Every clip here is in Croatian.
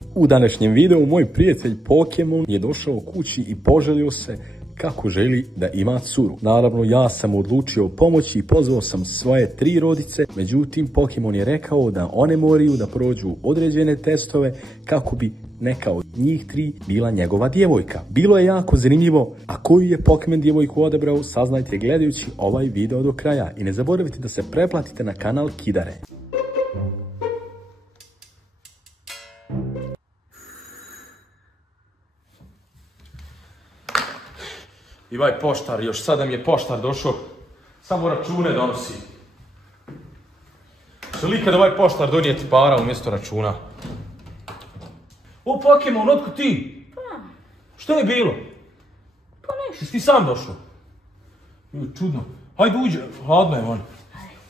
U današnjem videu moj prijatelj Pokemon je došao kući i poželio se kako želi da ima curu. Naravno, ja sam odlučio pomoći i pozvao sam svoje 3 rodice, međutim Pokemon je rekao da one moraju da prođu određene testove kako bi neka od njih 3 bila njegova djevojka. Bilo je jako zanimljivo, a koju je Pokemon djevojku odabrao saznajte gledajući ovaj video do kraja i ne zaboravite da se pretplatite na kanal Kidare. Ivaj poštar, još sada mi je poštar došao, samo račune donosi. Će li ikad ovaj poštar donijeti para umjesto računa? O, Pokemon, otkud ti? Pa. Što je bilo? Pa nešto. Jesi ti sam došao? Čudno. Hajde uđe, hladno je van.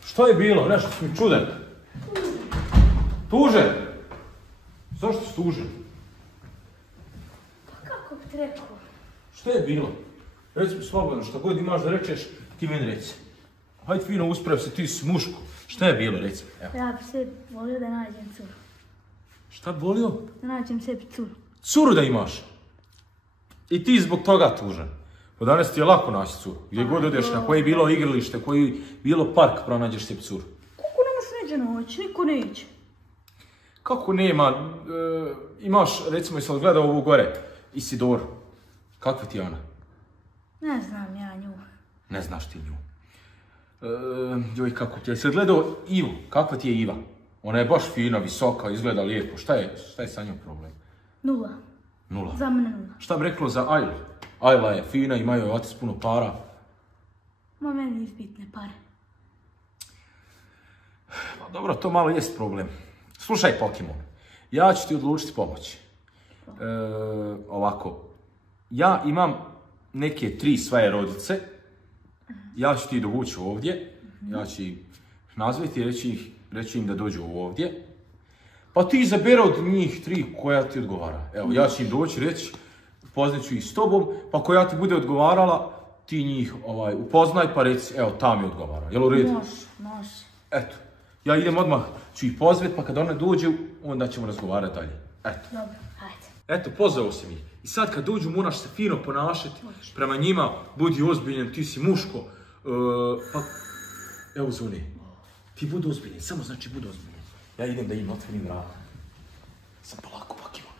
Što je bilo? Nešto si mi čudan. Tužen? Zašto si tužen? Pa kako bi ti rekao? Što je bilo? Reci mi slobodno, što god imaš da rečeš, ti meni reci. Hajde fino uspravi se, ti si muško. Šta je bilo, reci mi? Evo. Ja bi sebi volio da nađem curu. Šta bi volio? Da nađem sebi curu. Curu da imaš. I ti zbog toga tužan. Od danas ti je lako naći curu. Gdje god odeš, na koje je bilo igralište, koji je bilo park, pronađeš sebi curu. Kako nemaš neđe noć? Niko neće. Kako nema? Imaš, recimo, jesi li gledao ovu gore? Isidoru. Kakva ti je ona? Ne znam ja nju. Ne znaš ti nju. Joj, kako ti je? Jesi li gledao Ivu? Kakva ti je Iva? Ona je baš fina, visoka, izgleda lijepo. Šta je sa njom problem? 0. 0. Za mene 0. Šta bi reklo za Ayla? Ayla je fina, imaju joj otac puno para. Ma meni izbitne pare. Pa dobro, to malo jest problem. Slušaj, Pokemon, ja ću ti odlučiti pomoći. Ovako, ja imam neke 3 svoje rodice. Ja ću ti dovući ovdje. Ja ću ih nazvati i reći im da dođu ovdje. Pa ti izabere od njih 3 koja ti odgovara. Evo, ja ću im doći reći, upoznat ću ih s tobom, pa koja ti bude odgovarala, ti njih upoznaj pa reci, evo, ta mi odgovara. Jel u redu? Može. Eto, ja idem odmah, ću ih pozvati, pa kad one dođu, onda ćemo razgovarati dalje. Eto. Dobro, hajde. Eto, pozvao sam ih. I sad kad dođu, moraš se fino ponašati prema njima, budi ozbiljen, ti si muško. Pa, evo zvoni. Ti budi ozbiljen, samo znači budi ozbiljen. Ja idem da im otvorim vrata. Sam polako, Pokemon.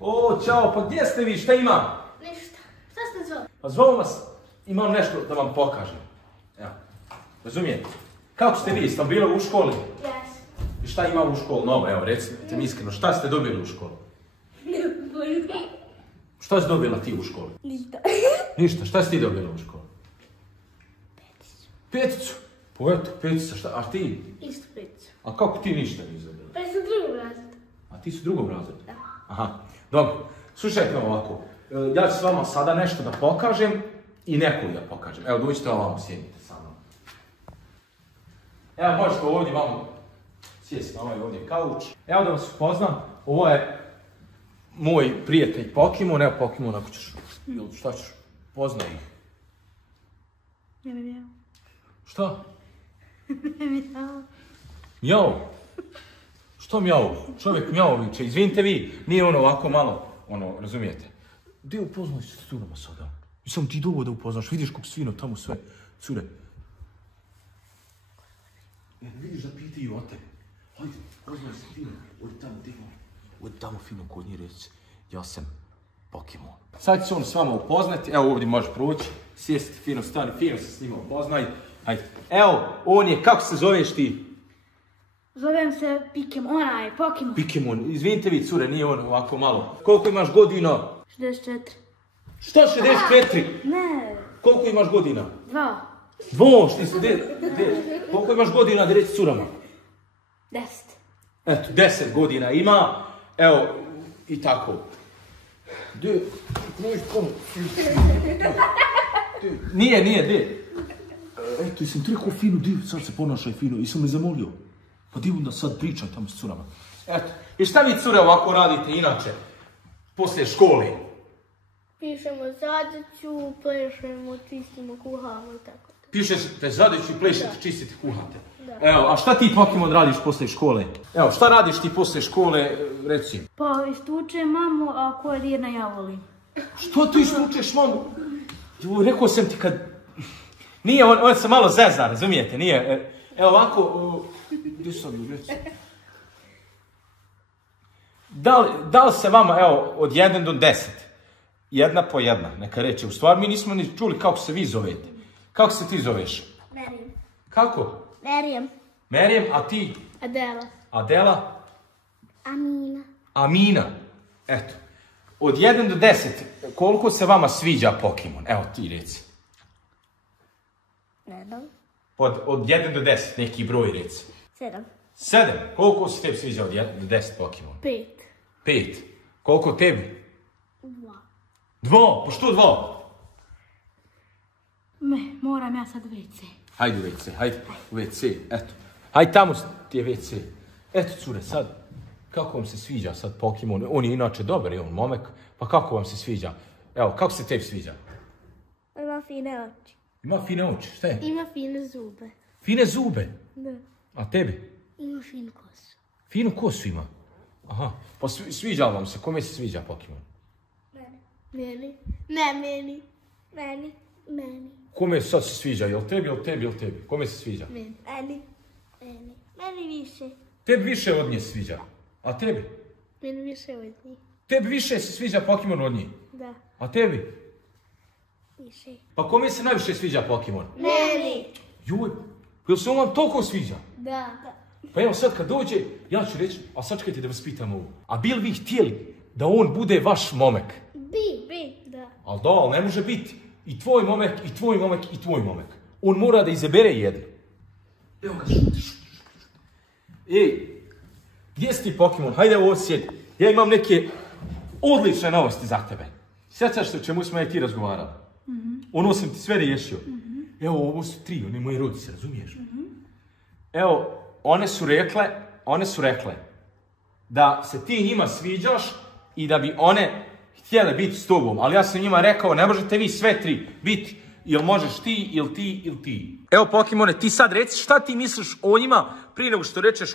O, čao, pa gdje ste vi, šta ima? Ništa. Šta ste zvali? Pa zovem vas, imam nešto da vam pokažem. Evo, razumijete? Kako ste vi, jeste li bili u školi? Jes. I šta ima u školu novo, evo recite mi iskreno, šta ste dobili u školi? Šta si dobila ti u školi? Ništa. Ništa, šta si ti dobila u školi? 5. Pa eto, 5, šta, a ti? Isto 5. A kako ti ništa nisi dobila? Pa sam drugom razredu. A ti su u drugom razredu? Da. Aha, dobro, slušajte ovako, ja ću s vama sada nešto da pokažem i nekoju da pokažem. Evo, dođite ovamo, sjednite sa mnom. Evo, možete ovdje vamo sjesti na ovaj ovdje kauč. Evo da vas upoznam, ovo je moj prijatelj Pokemon. Evo Pokemon, ako ćeš, šta ćeš, poznaj ih. Ne mi mjau. Šta? Ne mi mjau. Mjau? Što mjau? Čovjek mjau viče, izvinite vi, nije ono ovako malo, razumijete? Gdje upoznaj se s curama sada? Mislim ti dugo da upoznaš, vidiš kako svino tamo sve cure. Vidiš da pitaju o tebi. Hajde, poznaj se fino, odi tamo fino kod njih reći, ja sam Pokemon. Sad će se on s vama upoznati, evo ovdje možeš proći, sjesti fino, stani, fino se s njima upoznaj. Hajde, evo, on je, kako se zoveš ti? Zovem se Pokemon. Pokemon, izvinite vi cure, nije on ovako malo. Koliko imaš godina? 64. Šta 64? Ne. Koliko imaš godina? 2. 2, šti se, koliko imaš godina da reći curama? 10. Eto, 10 godina ima, evo, i tako. Nije. Eto, jesam ti rekao fino, sad se ponašaj fino, jesam li zamolio? Pa di onda sad pričaj tamo s curama. Eto, i šta vi cure ovako radite inače, poslije škole? Pišemo zadaću, plešemo, čistimo, kuhamo i tako. Pišeš te zadaću i plešete, čistite, kuhate. Evo, a šta ti Pokemon radiš poslije škole? Evo, šta radiš ti poslije škole, reci? Pa istučem mamu, a ko je dirna ja volim. Što ti istučeš mamu? Rekao sam ti kad... Nije, on se malo zeza, razumijete, nije. Evo ovako, gdje sam, reci? Da li se vama, evo, od 1 do 10, jedna po jedna, neka reče, u stvari mi nismo ni čuli kako se vi zovete. Kako se ti zoveš? Merijem. Kako? Merijem. Merijem, a ti? Adela. Adela? Amina. Amina. Eto. Od 1 do 10, koliko se vama sviđa Pokemon? Evo ti reci. Ne znam. Od 1 do 10, neki broj reci. 7. 7. Koliko se tebi sviđa od 1 do 10 Pokemon? 5. 5. Koliko tebi? 2. 2. Pa što 2? Moram ja sad u WC. Hajde u WC, hajde u WC, eto. Hajde tamo ti je WC. Eto cure, sad, kako vam se sviđa sad Pokemon? On je inače dobar, je on momek, pa kako vam se sviđa? Evo, kako se tebi sviđa? Ima fine oči. Ima fine oči, šta je? Ima fine zube. Fine zube? Da. A tebi? Ima finu kosu. Finu kosu ima? Aha, pa sviđa vam se, kome se sviđa Pokemon? Meni. Ne, meni. Meni. Meni. Kome sad se sviđa, jel tebi, jel tebi, jel tebi? Kome se sviđa? Meni. Meni. Meni. Meni više. Tebi više od nje se sviđa, a tebi? Meni više od njih. Tebi više se sviđa Pokemon od njih, Da. a tebi? Više. Pa kome se najviše sviđa Pokemon? Meni. Joj, jel se on vam toliko sviđa? Da. Pa evo sad kad dođe, ja ću reći, a sačekajte da vas pitam ovo. A bi li vi htjeli da on bude vaš momek? Bi, da. Ali da, ali ne može biti i tvoj momek, i tvoj momek, i tvoj momek. On mora da izabere jedno. Evo ga, šuti. Ej, gdje si ti Pokemon? Hajde ovo sjedi. Ja imam neke odlične novosti za tebe. Sjećaš se o čemu smo ja i ti razgovarali? Ono sam ti sve riješio. Evo, ovo su 3, one moje rodice, razumiješ? Evo, one su rekle da se ti njima sviđaš i da bi one htjele biti s tobom. Ali ja sam njima rekao, ne možete vi sve 3 biti, ili možeš ti, ili ti, ili ti. Evo, Pokemone, ti sad reci šta ti misliš o njima prije nego što rečeš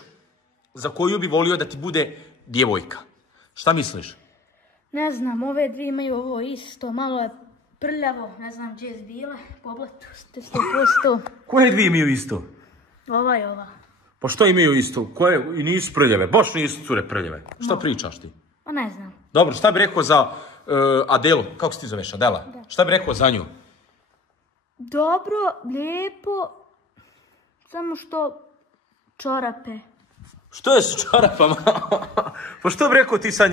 za koju bi volio da ti bude djevojka. Šta misliš? Ne znam, ove dvije imaju ovo isto, malo je prljavo, ne znam gdje je bile, pobletu ste 100%. Koje dvije imaju isto? Ova i ova. Pa što imaju isto? Koje i nisu prljave? Baš nisu cure prljave. Šta pričaš ti? Pa ne znam. Dobro, šta bi rekao za Adelu? Kako se ti zoveš, Adela? Da. Šta bi rekao za nju? Dobro, lijepo, samo što čarape. Što je s čarapama? Pa što bi rekao ti sa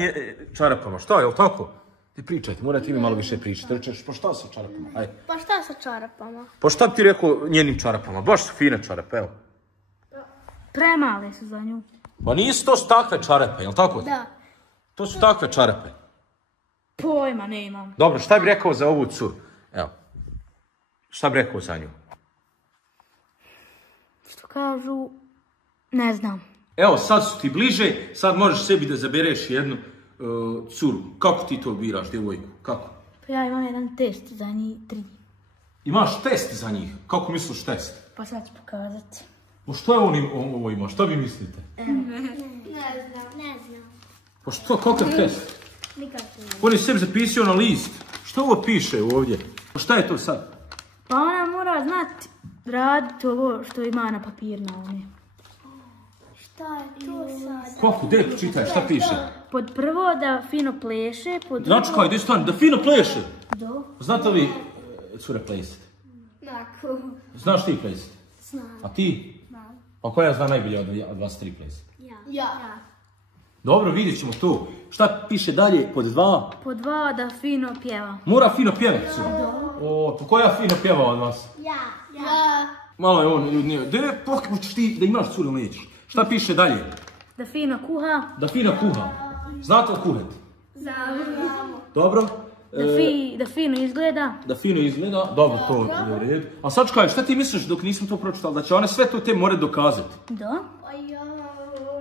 čarapama? Šta, je li tako? Ti pričajte, morate mi malo više pričati. Rečeš, pa šta sa čarapama? Ajde. Pa šta sa čarapama? Pa šta bi ti rekao njenim čarapama? Baš su fine čarape, evo. Premale su za nju. Pa nisu to takve čarape, je li tako? Da. To su takve čarape. Pojma ne imam. Dobro, šta bi rekao za ovu curu? Evo. Šta bi rekao za nju? Što kažu, ne znam. Evo, sad su ti bliže, sad možeš sebi da zabereš jednu curu. Kako ti to biraš, djevojku? Kako? Pa ja imam jedan test za njih 3. Imaš test za njih? Kako misliš test? Pa sad ću pokazati. Pa što je ovo ima? Šta vi mislite? Ne znam. Pa što, kakav test? Nikako ne. On je sebi zapisao na list. Što ovo piše ovdje? Pa šta je to sad? Pa ona mora znati raditi ovo što ima na papir na ovome. Šta je to sad? Kako, gdje čitaj, šta piše? Pod prvo da fino pleše, pod drugo... Znači kaj, gdje stani, da fino pleše? Do? Znate li cure plesati? Nako. Znaš ti plesati? Znam. A ti? Znam. Pa koja zna najbolje od vas 3 plesati? Ja. Dobro, vidjet ćemo to. Šta piše dalje pod 2? Pod 2 da fino pjeva. Mora fino pjevati, cura. O, pa koja fino pjeva od vas? Ja. Malo je on, nije. Gdje hoćeš ti da imaš curu ili nećeš? Šta piše dalje? Da fino kuha. Da fino kuha. Znate li kuhati? Znamo. Dobro. Da fino izgleda. Da fino izgleda, dobro, to je u redu. A sad kaj, šta ti misliš dok nisam to pročitala, da će one sve to te more dokazati? Da.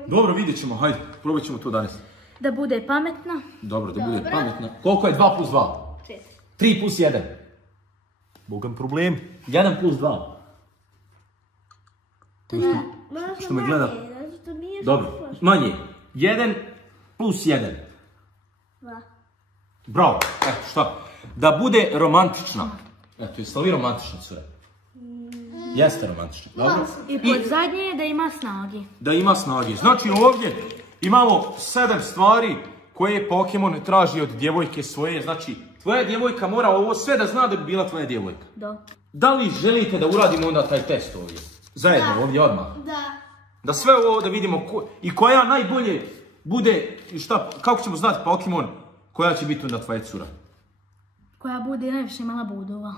Dobro, vidjet ćemo, hajde, probat ćemo to danas. Da bude pametna. Dobro, da bude pametna. Koliko je 2 plus 2? 4. 3 plus 1? Bogam problem. 1 plus 2. Što me gleda? Dobro, manje. 1 plus 1. 2. Bravo, eto šta? Da bude romantična. Eto, jeste li romantična cura? Jeste romantična, dobro? I pod zadnje je da ima snage. Da ima snage. Znači ovdje imamo 7 stvari koje Pokemon traži od djevojke svoje. Znači, tvoja djevojka mora ovo sve da zna da bi bila tvoja djevojka. Da. Da li želite da uradimo onda taj test ovdje? Zajedno, ovdje odmah. Da. Da sve ovo da vidimo i koja najbolje bude, šta, kako ćemo znati Pokemon, koja će biti onda tvoja cura? Koja bude najviše imala bodova.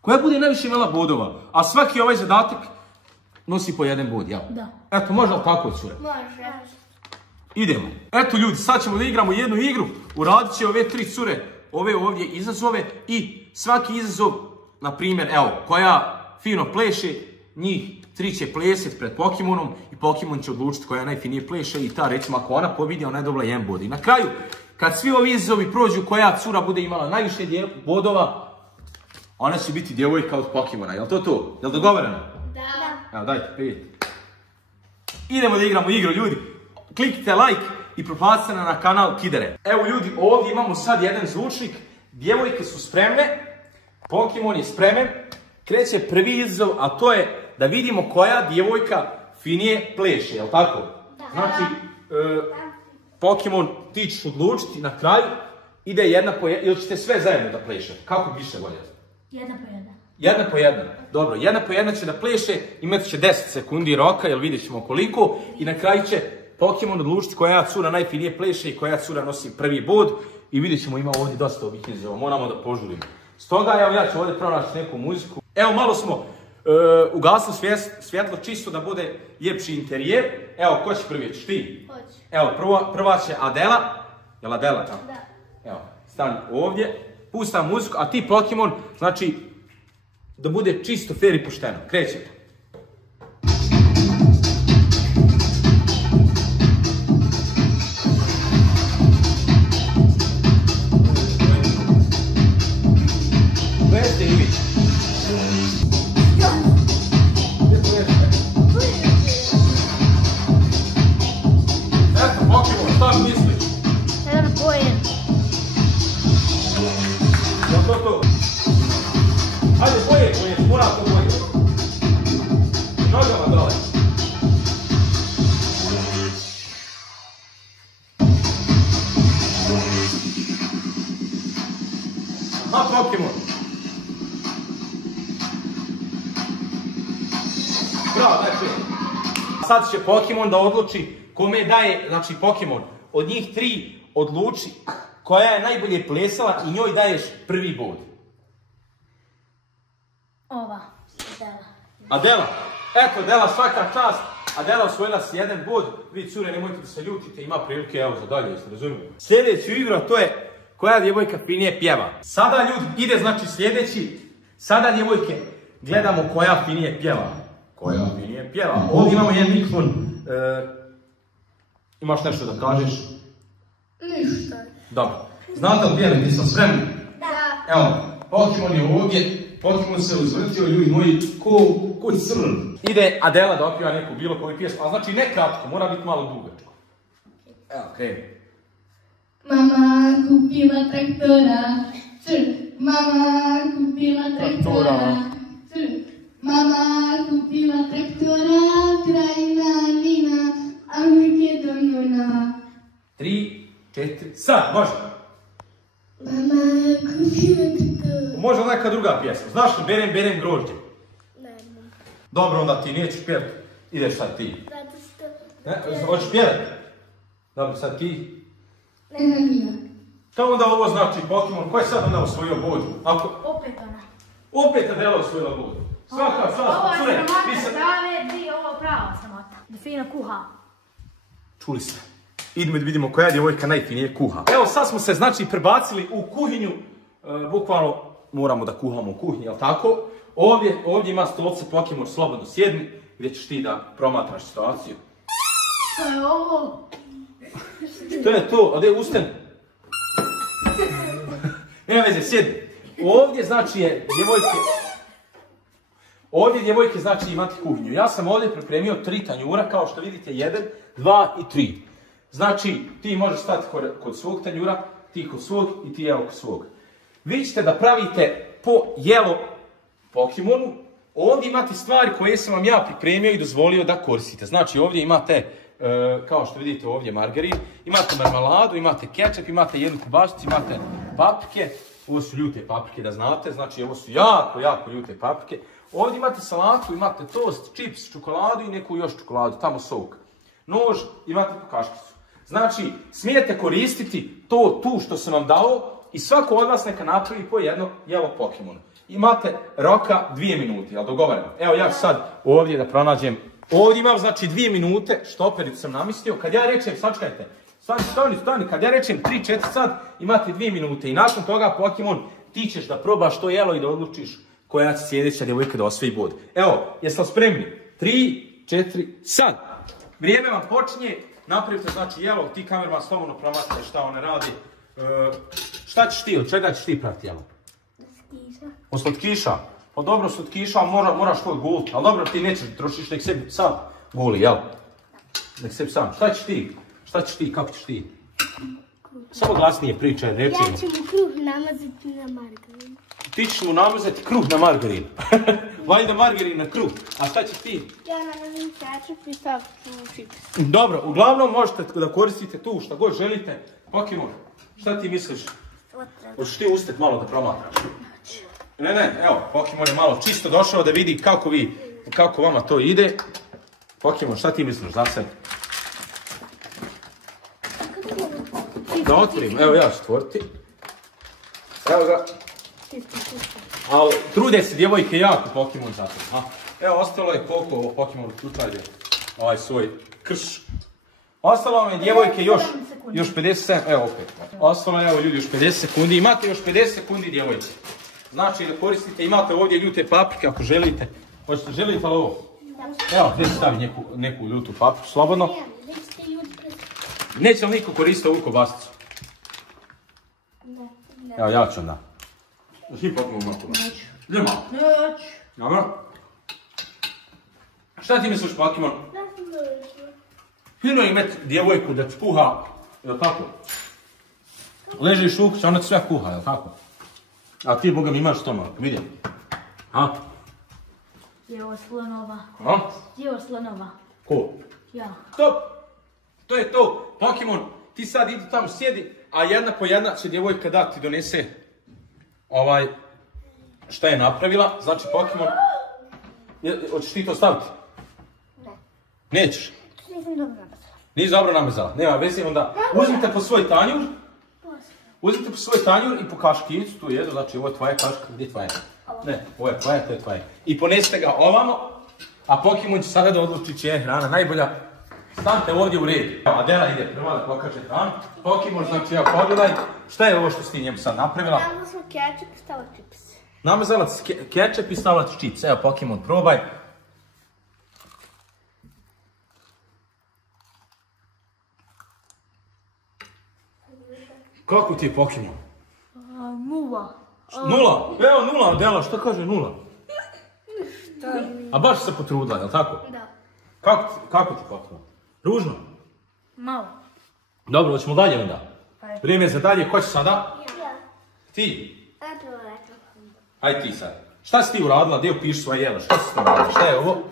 Koja bude najviše imala bodova, a svaki ovaj zadatak nosi po 1 bod, jel? Da. Eto, može li tako, cure? Može. Idemo. Eto ljudi, sad ćemo da igramo jednu igru, uradit će ove 3 cure, ove ovdje izazove i svaki izazov, na primjer, evo, koja fino pleše, njih 3 će plesati pred Pokemonom i Pokemon će odlučiti koja najfinije pleše i ta, recimo, ako ona pobjedi, ona je dobila 1 bod. I na kraju, kad svi ovi izazovi prođu, koja cura bude imala najviše bodova, ona će biti djevojka od Pokemona, jel to to? Jel dogovoreno? Da. Evo, dajte 5. Idemo da igramo igru, ljudi. Kliknite like i proplatite na kanal Kidere. Evo ljudi, ovdje imamo sad jedan zvučnik. Djevojke su spremne. Pokemon je spremen. Kreće prvi izazov, a to je da vidimo koja djevojka finije pleše, jel tako? Da. Znači, Pokemon ti ćeš odlučiti na kraju. Ide 1 po 1, ili ćete sve zajedno da plešete? Kako bi više voljeli? 1 po 1. 1 po 1. Dobro, 1 po 1 će da pleše, imat će 10 sekundi roka, jer vidjet ćemo koliko. I na kraju će Pokemon odlučiti koja cura najfinije pleše i koja cura nosi prvi bod. I vidjet ćemo, ima ovdje dosta ovih izazova, moramo da požurimo. Stoga, evo ja ću ovdje pronaći neku muziku. Evo, malo smo ugasili svjetlo čisto da bude ljepši interijer. Evo, ko će prvi? Ćeš ti? Hoću. Evo, prva će Adela. Jel Adela? Da. Evo, stani ovdje, pustam muziku, a ti Pokemon, znači, da bude čisto, fair i pošteno. Krećemo. Eto, Pokemon, šta misliš? 1 po 1. Jel to? Hajde, boje, mora to boje. Nogama dole. Aha, Pokemon. Bravo, daj 5. Sad će Pokemon da odluči kome daje, znači Pokemon, od njih 3 odluči koja je najbolje plesala i njoj daješ prvi bod. Ova. Adela. Adela. Eto, Adela, svaka čast. Adela osvojila si 1 bod. Vi cure, nemojte da se ljutite, ima prilike, evo, za dalje, jeste razumijeli? Sljedeću igru, to je koja djevojka finije pjeva. Sada, ljudi, ide znači sljedeći. Sada, djevojke, gledamo koja finije pjeva. Koja finije pjeva. Ovdje imamo jedan mikrofon. Imaš nešto da kažeš? Ništa. Dobro. Znate li pjevati, sam spremni? Da. Evo, Pokemon je ovdje. Pokemon se uzvrtio, ljudi moji, ko crn. Ide Adela da opjeva neku bilo koju pjesmu, a znači ne kratko, mora biti malo dugačko. Evo, kreni. Mama kupila traktora, mama kupila traktora, mama kupila traktora, krajina nina, a uvijek je donjona. 3, 4, sad, može. Mama kupila traktora. Može neka druga pjesma, znaš li berem grožđe? Ne. Dobro, onda ti nećeš pjevati, ideš sad ti. Zato što... Ne, hoćeš pjevati? Dobro, sad ti. Ne navija. Šta onda ovo znači Pokemon? Ko je sad onda osvojio bod? Opet ona. Opet Adela osvojila bod. Svaka čast, Ovo je cure, sramota, vi sad... Davide, ovo je prava sramota. Da fino kuha. Čuli ste. Idemo da vidimo koja djevojka najfinije kuha. Evo sad smo se znači prebacili u kuhinju. Bukvalno moramo da kuhamo u kuhinji, jel tako? Ovdje ima stolce Pokemon, slobodno sjedni, gdje ćeš ti da promatraš situaciju. To je ovo. Što je to? A gdje je usten? Nema veze, sjedni. ovdje znači je djevojke... Ovdje djevojke znači imate kuhinju. Ja sam ovdje pripremio 3 tanjura, kao što vidite, 1, 2 i 3. Znači, ti možeš stati kod svog tanjura, ti kod svog i ti evo kod svog. Vi ćete da pravite po jelo Pokemonu. Ovdje imate stvari koje sam vam ja pripremio i dozvolio da koristite. Znači, ovdje imate, kao što vidite ovdje, margarin, imate marmeladu, imate kečap, imate jednu kobasicu, imate paprike. Ovo su ljute paprike, da znate, znači ovo su jako, jako ljute paprike. Ovdje imate salatu, imate tost, čips, čokoladu i neku još čokoladu, tamo sok. Nož, imate kaškicu. Znači, smijete koristiti to tu što sam vam dao i svako od vas neka napravi po jedno jelo Pokemonu. Imate roka 2 minute, jel dogovaramo? Evo ja ću sad ovdje da pronađem. Ovdje imam znači 2 minute, štopericu sam namistio. Kad ja rečem, sačekajte, stani, kad ja rečem 3-4 sad, imate 2 minute. I nakon toga Pokemon, ti ćeš da probaš to jelo i da odlučiš koja će sljedeća djevojka da osvoji bod. Evo, jeste li spremni? 3, 4, sad! Vrijeme vam počinje, napravite znači jelo, ti kamerman slobodno promatrate šta one radi. Šta ćeš ti, od čega ćeš ti praviti jelo? Od slatkiša. Pa dobro, slatkiša, moraš to guliti, ali dobro ti nećeš trošiš, nek sebi sam guli, jel? Nek sebi sam. Šta ćeš ti? Šta ćeš ti, kako ćeš ti? Samo glasnije pričaj, rečimo. Ja ću mu kruh namazati na margarin. Ti ćeš mu namazati kruh na margarin. Valjda margarin na kruh. A šta ćeš ti? Ja namazim kečap i stavit ću čips. Dobro, uglavnom možete da koristite tu šta god želite. Pokemon, šta ti misliš? Hoćeš ti ustati malo da promatraš? Ne, evo, Pokemon je malo čisto došao da vidi kako vama to ide. Pokemon, šta ti misliš za sebe? Da otvorim, evo ja ću otvoriti. Evo ga. Ali trude se djevojke jako Pokemon za to. Evo, ostalo je koliko ovo Pokemon uključajde ovaj svoj krš. Ostalo vam je djevojke još 57, evo opet. Ostalo je, evo ljudi, još 50 sekundi. Imate još 50 sekundi djevojke. Znači da koristite, imate ovdje ljute paprike ako želite. Želite li ovo? Evo, gdje se stavi neku ljutu papriku, slobodno. Neće li niko koristiti ovu kobasicu? Evo, ja ću onda. Svi Pokemon malo kobasicu. Gdje malo? Neću. Dobro. Šta ti misliš, Pokemon? Fino imati djevojku da ti kuha, jel' tako? Ležiš u kući, ona ti sve kuha, jel' tako? A ti, Boga mi, imaš stomak, vidim. Jevo slonova. A? Jevo slonova. Ko? Ja. Stop! To je to. Pokemon, ti sad idi tamo sjedi, a jedna po jedna će djevojka da ti donese šta je napravila. Znači, Pokemon, hoćeš ti to staviti? Ne. Nećeš? Nisam dobro namazala. Nisi dobro namazala. Nema veze, onda uzmite po svoj tanjur. Uzmite po svoj tanjur i po kaškicu, tu jedu, znači ovo je tvoja kaška, gdje je tvoja? Ne, ovo je tvoja, to je tvoja. I ponesite ga ovamo, a Pokemon će sada da odluči čija je hrana najbolja. Stanite ovdje u red. Adela ide prva da pokaže hranu. Pokemon, znači evo pogledaj, šta je ovo što si ti njemu sad napravila? Namazala sam kečap i stavila čips. Namazala si kečap i stavila ti čips. Evo Pokemon, probaj. Kako ti je Pokemon? 0. Nula? Evo nula, Adela, što kaže nula? A baš se potrudila, jel' tako? Da. Kako ti Pokemon? Ružno? Malo. Dobro, hoćemo dalje onda. Vrijeme za dalje, ko će sada? Ja. Ti. Eto, Aj ti sad. Šta si ti uradila, gdje upiši svoje jelo? Šta si ti uradila? Šta je ovo?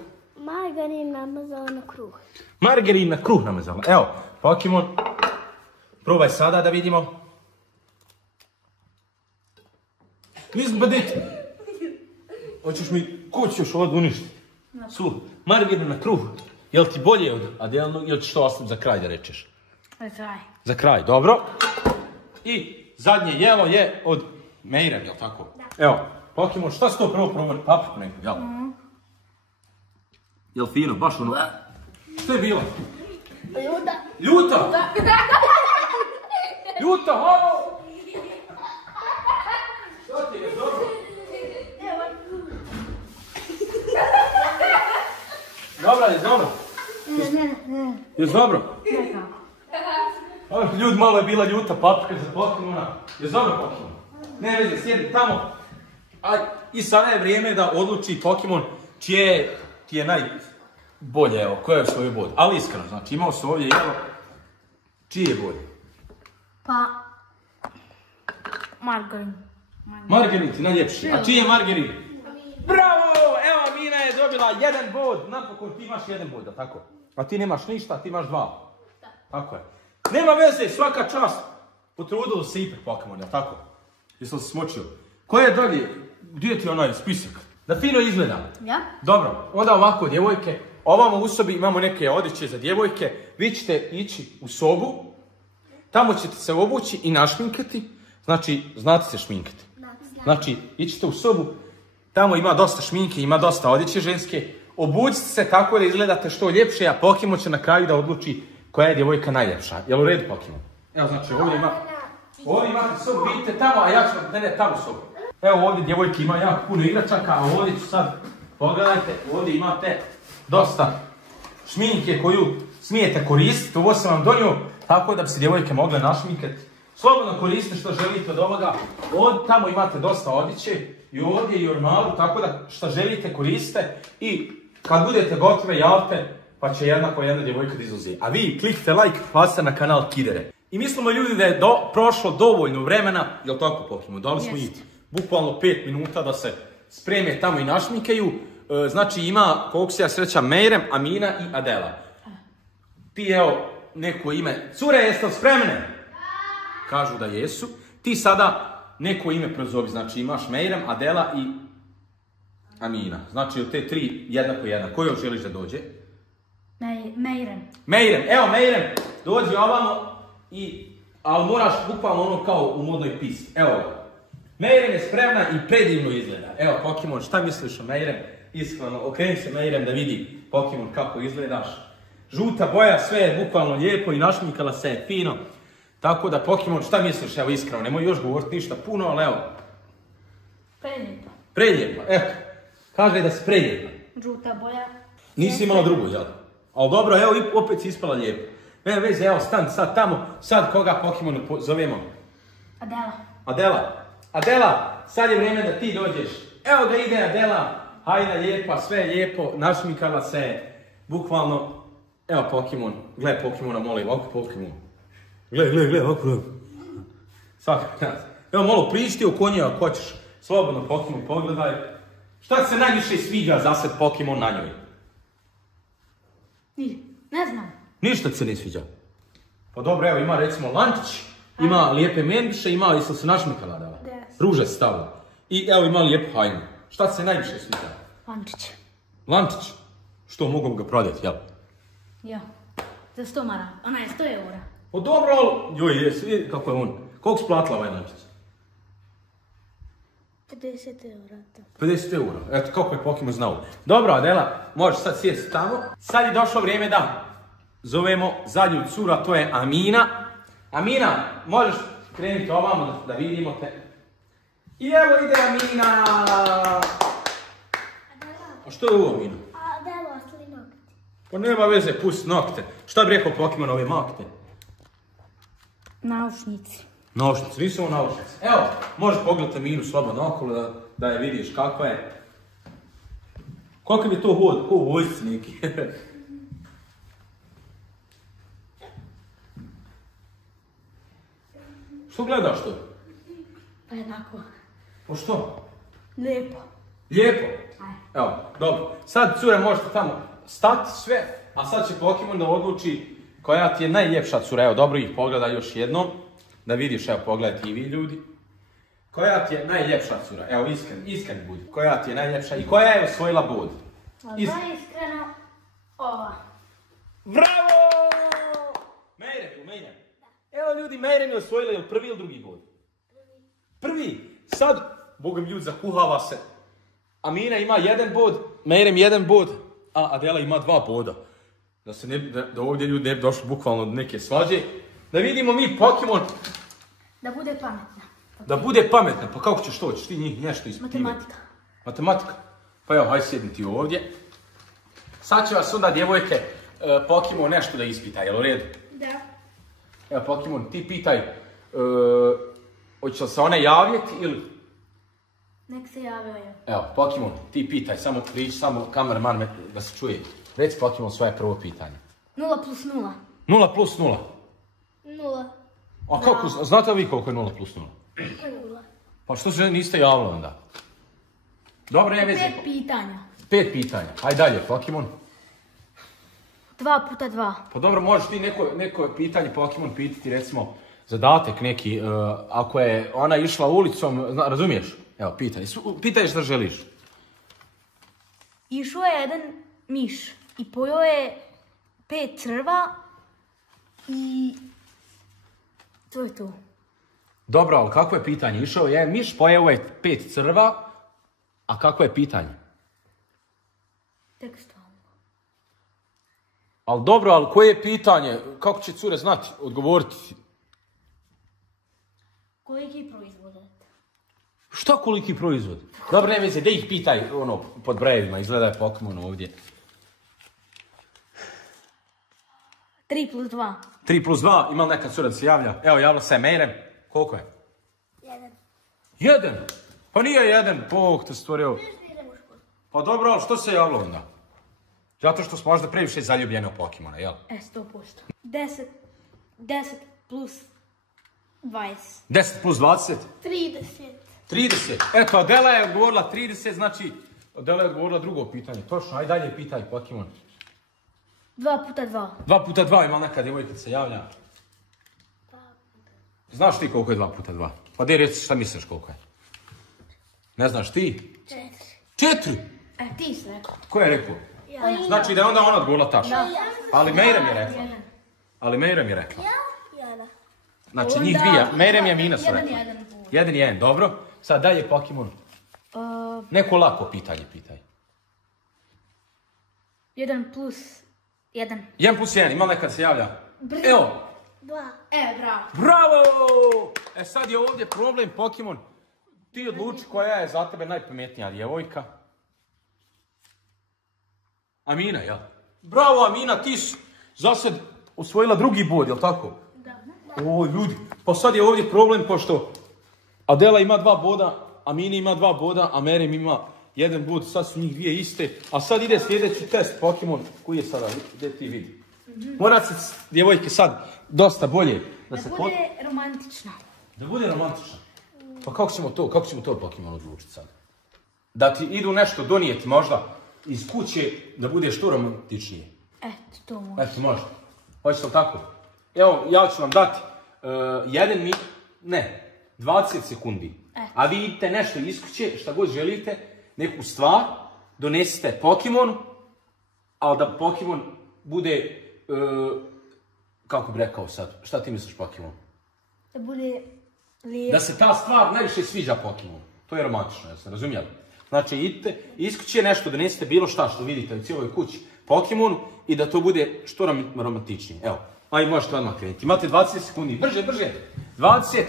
margarin namazala na kruh. Margarin na kruh namazala. Evo, Pokemon. Probaj sada da vidimo. Nisam pa deti. Hoćeš mi kuću još ovdje uništiti? Su, margarin na kruh. Jel ti bolje od Adelnog ili ćeš to ostaviti za kraj da rečeš? Za kraj. Za kraj, dobro. I zadnje jelo je od Meira, jel tako? Da. Evo, Pokemon, šta si to prvo probali? Papriku neku, jel? Jel fino, baš ono... Što je bilo? Ljuta. Ljuta? Ljuta, halo! Šta ti je, dobro? Dobra, je dobro? Je dobro? Nekako. Ljudi, malo je bila ljuta paprika za Pokemona. Je dobro Pokemon? Ne veze, sjedi tamo. I sada je vrijeme da odluči Pokemon čije ti je najbolje, evo, koje je svoj bod. Ali iskreno, znači imao su ovdje jelo, čiji je bolje? Pa... Margarin. Margarin ti najljepši. A čiji je Margarin? Bravo! Evo, Amina je dobila 1 bod. Napokon ti imaš 1 bod, da tako? A ti nemaš ništa, ti imaš 2. Tako je. Nema veze, svaka čast. Potrudilo se ipak Pokemon, da tako? Jesi li se smočio? Ko je dalje? Gdje ti je onaj spisak? Da fino izgleda. Ja? Dobro, onda ovako, djevojke. Ovamo u sobi imamo neke odjeće za djevojke. Vi ćete ići u sobu. Tamo ćete se obući i našminkati. Znači, znate se šminkati. Znači, ićete u sobu. Tamo ima dosta šminke, ima dosta odjeće ženske. Obucite se tako da izgledate što ljepše, a Pokemon će na kraju da odluči koja je djevojka najljepša. Jel u redu, Pokemon? Evo, znači, ovdje imate sobu, vidite tamo, a ja ću mene tamo sobu. Evo ovdje djevojke ima jako puno igračaka, a ovdje ću sad, pogledajte, ovdje imate dosta šminke koju smijete koristiti. Ovo sam vam donio tako da bi se djevojke mogle našminkati. Slobodno koristite što želite od ovoga. Tamo imate dosta odjeće i ovdje i u ormaru, tako da što želite koristite i kad budete gotove javite pa će jedna po jedna djevojka da izlazi. A vi kliknite like, pasite na kanal Kidere. I mislimo ljudi da je prošlo dovoljno vremena, jel tako Pokemon? Dali smo i bukvalno 5 minuta da se spreme tamo i našminkaju. Znači ima, koliko se ja srećam, Meirem, Amina i Adela. Ti evo neko ime. Cure, jeste li spremne? Kažu da jesu. Ti sada neko ime prozovi, znači imaš Meirem, Adela i Amina. Znači od te 3 jedna po jedna. Koju želiš da dođe? Meirem. Meirem, evo Meirem, dođi ovamo ali moraš bukvalno ono kao u modnoj pismi. Evo ga. Meirem je spremna i predivno izgleda. Evo Pokemon, šta misliš o Meirem? Iskreno, okreni se Meirem da vidi Pokemon kako izgledaš. Žuta boja, sve je bukvalno lijepo i našminkala se je fino. Tako da Pokemon, šta misliš, evo iskreno, nemoj još govoriti ništa puno, ali evo. Prelijepa. Prelijepa, eto. Kaže da si prelijepa. Žuta boja. Nisi imala drugu, jel? Ali dobro, evo opet si ispala lijepo. Nema veze, evo stan sad tamo, sad koga Pokemonu zovemo? Adela. Adela, sad je vrijeme da ti dođeš. Evo ga ide Adela, hajna lijepa, sve je lijepo, našmikala se, bukvalno. Evo Pokemon, gle Pokemona, molim, ovako Pokemon. Gle, ovako. Svaka nas. Evo malo prišti o konju ako hoćeš. Slobodno Pokemon, pogledaj. Šta ti se najviše sviđa za sad Pokemon na njoj? Ne znam. Ništa ti se ne sviđa. Pa dobro, evo ima recimo lančić, ima lijepe mendiše, ima i se našmikala dala. Ruže se stavila. I evo ima lijepu hajnu. Šta ti se najviše sviđa? Lančić. Lančić? Što, mogu ga prodati, jel? Ja. Za 100 mara. Ona je 100 eura. O dobro, ali... Joj, vidi kako je on. Koliko si platila ovaj lančić? 50 eura. 50 eura. Eto kako je Pokemon znao. Dobro, Adela, možeš sad sjesti tamo. Sad je došlo vrijeme da zovemo zadnju curu, a to je Amina. Amina, možeš krenuti ovamo da vidimo te. I evo ide Amina! A što je ovo, Amina? Adela, ostali nokti. Pa nema veze, pusti nokte. Šta bi rekao Pokemon ove nokte? Naušnici. Naušnici, nisu ovo naušnici. Evo, možeš pogledati Aminu slobodno okolo da je vidiš kakva je. Kakav je to hod, ko u vojsci neki. Što gledaš to? Pa jednako. O što? Lijepo. Lijepo? Evo, dobro. Sad, cure, možete tamo stati sve, a sad će Pokemon da odluči koja ti je najljepša cura. Evo, dobro ih pogledaj još jednom, da vidiš, evo, pogledajte i vi ljudi. Koja ti je najljepša cura? Evo, iskren budi. Koja ti je najljepša i koja je osvojila bod? Iskreno, ova. Bravo! Meirem. Evo ljudi, Meirem je osvojila, ili prvi ili drugi bod? Prvi. Sad, bogom ljud, zakuhava se. Amina ima 1 bod, Meirem 1 bod, a Adela ima 2 boda. Da ovdje ljudi ne bi došli bukvalno do neke svađe. Da vidimo mi Pokemon. Da bude pametna. Da bude pametna, pa kako ćeš to? Hoćeš ti njih nešto ispitivati? Matematika. Pa evo, hajde sjedni ti ovdje. Sad će vas onda, djevojke, Pokemon nešto da ispita, jel u redu? Da. Evo, Pokemon, ti pitaj Hoće li se one javljati ili... Nek se javljaju. Evo, Pokemon, ti pitaj, samo priđi, samo kameraman da se čuje. Reci Pokemon svoje prvo pitanje. 0 plus 0. 0 plus 0. 0. A kako, znate vi koliko je 0 plus 0? 0. Pa što se niste javili onda? Dobro, ne vezi. 5 pitanja. 5 pitanja. Ajde dalje, Pokemon. 2 puta 2. Pa dobro, možeš ti neko pitanje Pokemon pitati, recimo, zadatak neki, ako je ona išla ulicom, razumiješ? Evo, pitaj šta želiš. Išao je jedan miš i pojeo je 5 crva i... To je to. Dobro, ali kako je pitanje? Išao je miš, pojeo je 5 crva, a kako je pitanje? Tekstualno. Ali dobro, ali koje je pitanje? Kako će cure znati odgovoriti? Koliki proizvod? Šta koliki proizvod? Dobro, ne veze, da ih pitaj pod brojevima, izgleda je Pokemon ovdje. 3 plus 2. 3 plus 2, ima li neka cura da se javlja? Evo, javila se Meirem. Koliko je? 1. 1? Pa nije 1, Bog te stvorio. Pa dobro, ali što se javilo onda? Zato što smo možda previše zaljubljeni u Pokemona, jel? 100%. 10 plus 20. 10 plus 20? 30. 30. Eto, Adela je odgovorila 30, znači Adela je odgovorila drugo pitanje. Točno, aj dalje pitaj Pokemon. 2 puta 2. 2 puta 2, ima neka djevojka se javlja. Znaš ti koliko je 2 puta 2? Pa dej reci šta misliš koliko je? Ne znaš ti? 4? Ti si rekao. Ko je rekao? Znači da je onda ona odgovorila tačno. Ali Meirem je rekla. Ali Meirem je rekla. Jana. Znači njih dvije, Meirem je Mina su rekla. 1-1, dobro. Sad dalje Pokemon. Neko lako pitanje pitaj. 1 plus 1. 1 plus 1, ima nekad se javlja? Evo. 2. Bravo. Bravo! E sad je ovdje problem Pokemon. Ti odluči koja je za tebe najpametnija djevojka. Amina, jel? Bravo Amina, ti si za sad osvojila drugi bod, jel tako? Da. O, ljudi, pa sad je ovdje problem pošto Adela ima 2 boda, Amina ima 2 boda, a Meirem ima 1 bod, sad su njih dvije iste. A sad ide sljedeći test Pokemon, koji je sada, gdje ti vidi. Mora se djevojke sad dosta bolje. Da bude romantična. Da bude romantična? Pa kako ćemo to Pokemon odlučiti sad? Da ti idu nešto donijeti možda iz kuće da bude što romantičnije. Eto, to može. Eto, može. Hoćete li tako? Evo, ja ću vam dati 20 sekundi. A vi idite nešto iz kuće, šta god želite, neku stvar, donesite Pokemon, ali da Pokemon bude, kako bi rekao sad, šta ti misliš Pokemon? Da bude lijep. Da se ta stvar najviše sviđa Pokemon. To je romantično, jeste razumjeli? Znači, idite, iz kuće nešto donesite bilo šta što vidite u cijeloj kući Pokemon i da to bude što romantičnije. Evo, aj možete odmah krenuti. Imate 20 sekundi, brže. 20,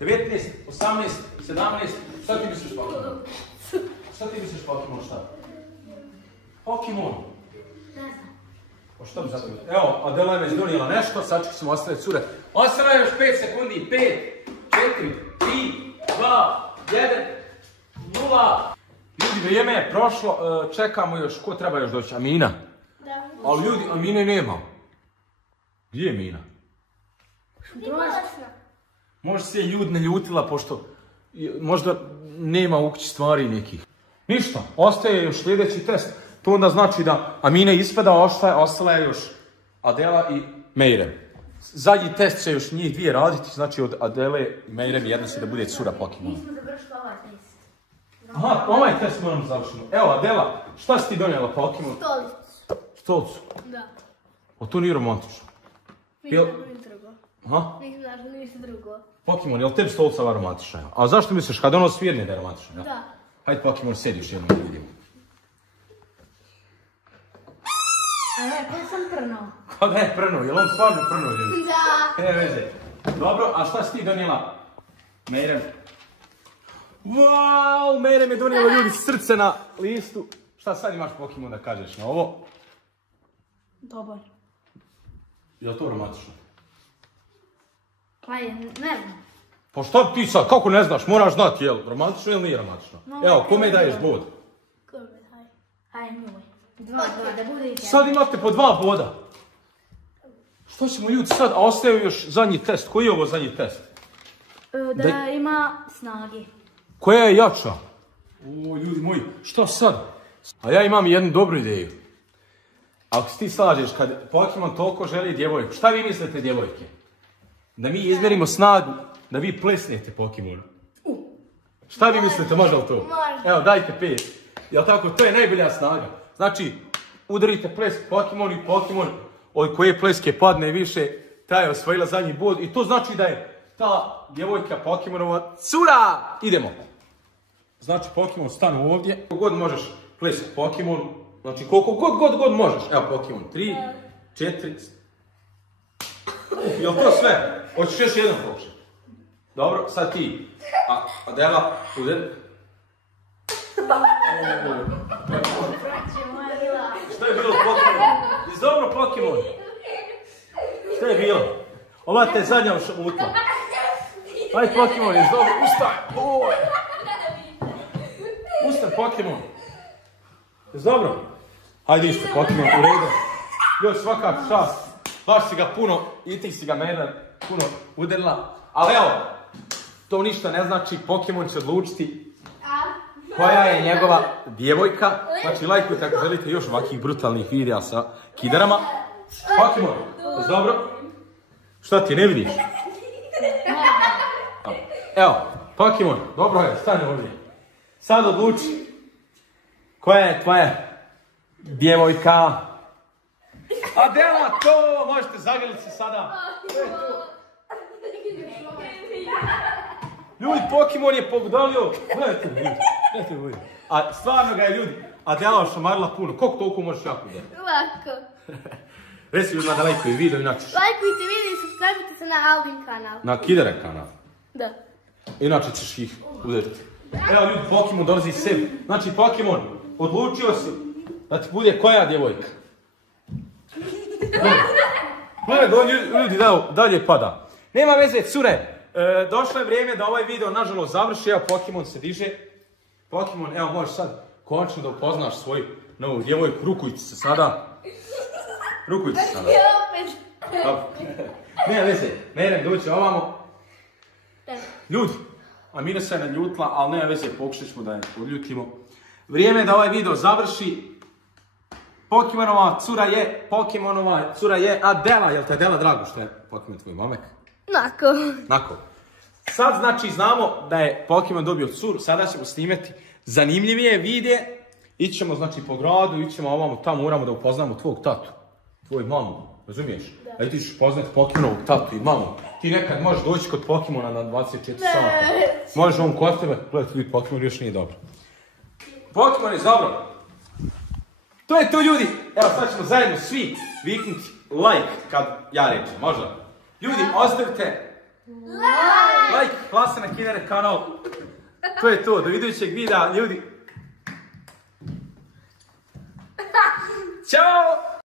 19, 18, 17, šta ti misliš Pokemon? Šta ti misliš Pokemon, šta? Pokemon? Ne znam. O šta bi zato? Evo, Adela je već donijela nešto, sad ćemo ostaviti cure. Ostane još 5 sekundi, 5, 4, 3, 2, 1, 0. Ljudi, vrijeme je prošlo, čekamo još, ko treba još doći? Amina? Da. Ali ljudi, Amine nema. Gdje je Mina? Možda se je ljud ne ljutila, pošto možda nema u kući stvari nekih. Ništa, ostaje još sljedeći test. To onda znači da Amina ispada, ostala je još Adela i Meirem. Zadnji test će još njih dvije raditi, znači od Adele i Meirem jedna se da bude cura Pokemona. Nismo završili ovaj test. Aha, ovaj test moramo završiti. Evo, Adela, šta si ti donijela Pokemon? Stolicu. Da. O, to nije romantično. Nisam drugo. Aha, Nisam drugo. Pokemon, je li tebi stolica romantična? A zašto misliš, kad ono svirne da je romantično? Ja? Da. Hajde Pokemon, sjedi još jednom da vidimo. A ne, ko sam prnuo? Pa da je prnuo, je li on stvarno prnuo ljudi? Da. Ne veze. Dobro, a šta si ti donijela? Meirem. Wow, Meirem je donijela ljudi srce na listu. Šta sad imaš Pokemon da kažeš na ovo? Dobar. Je li to romantično? Pa je, ne znam. Pa šta ti sad, kako ne znaš, moraš znati, jel, romantično ili nije romantično? Evo, kome daješ bod? Kome, haj. Hajde njoj. 2, da bude i Sad imate po 2 boda. Što ćemo ljudi sad, a ostaje još zadnji test, koji je ovo zadnji test? Da ima snage. Koja je jača? O, ljudi moji, šta sad? A ja imam jednu dobru ideju. Ako se ti slažeš, kad Pokemon toliko želi djevojku, šta vi mislite djevojke? Da mi izmjerimo snagu, da vi plesnete Pokemonu. Šta vi mislite, može li to? Može. Evo, dajte 5. Jel tako, to je najbolja snaga. Znači, udarite ples Pokemon i Pokemon od koje pleske padne više, ta je osvojila zadnji bod i to znači da je ta djevojka Pokemonova cura! Idemo! Znači, Pokemon stanu ovdje, koliko god možeš plesati Pokemon, znači koliko god možeš. Evo Pokemon, 3, 4... Jel to sve? Hoćeš još jedan pokušaj? Dobro, sad ti. Adela, udar. Šta je bilo Pokemon? Jesi dobro Pokemon? Šta je bilo? Ova te zadnja ušamutla. Ajde Pokemon, jesi dobro? Ustaj! Ustaj Pokemon. Jesi dobro? Hajde isto Pokemon, u redu. Još svaka čast. Baš si ga puno, i ti si ga mene puno udarila. Ali evo, to ništa ne znači, Pokemon će odlučiti koja je njegova djevojka. Znači, lajkujte ako želite još ovakvih brutalnih videa sa kiderama. Pokemon, jesi dobro? Šta ti, ne vidiš? Evo, Pokemon, dobro je, stani ovdje. Sad odluči koja je tvoja djevojka. Adela, to možete zagrliti se sada. Ljudi, Pokemon je pogodalio. Gledajte ljudi. A stvarno ga je ljudi. Adela ošamarila puno. Koliko toliko možeš jako udati? Lako. Reci ljudima da lajkuju video inače. Lajkujte video i subscribe-ite se na Albin kanal. Na Kidere kanal. Da. Inače ćeš ih udariti. Evo ljudi, Pokemon dolazi sebi. Znači, Pokemon, odlučio si da ti bude koja djevojka? Gledaj, ljudi dalje pada. Nema veze, cure. Došlo je vrijeme da ovaj video nažalost završi. Evo, Pokemon se diže. Pokemon, evo, možeš sad konačno da upoznaš svoju novu djevojku. Rukujte se sada. Rukujte se sada. Dobro. Nema veze, Merem doći ovamo. Ljudi, Amina se je naljutila, ali nema veze, pokušat ćemo da je odljutimo. Vrijeme je da ovaj video završi. Pokemonova cura je Adela. Jel te Adela drago što je Pokemon tvoj momek? Nako. Sad znači znamo da je Pokemon dobio curu, sada ćemo snimati zanimljivije videe. Ićemo znači po gradu, ićemo ovamo tamo, moramo da upoznamo tvog tatu. Tvoj mamu, razumiješ? Da ti ćeš upoznati Pokemonovog tatu i mamu. Ti nekad možeš doći kod Pokemona na 24 sata. Možeš on kod tebe, gledajte ljudi, Pokemon još nije dobro. Pokemon je dobro. To je to ljudi, evo sad ćemo zajedno svi viknuti like kad ja rečem, možda? Ljudi, ostavite like, glasa na Kidere kanal. To je to, do idućeg videa, ljudi. Ćao!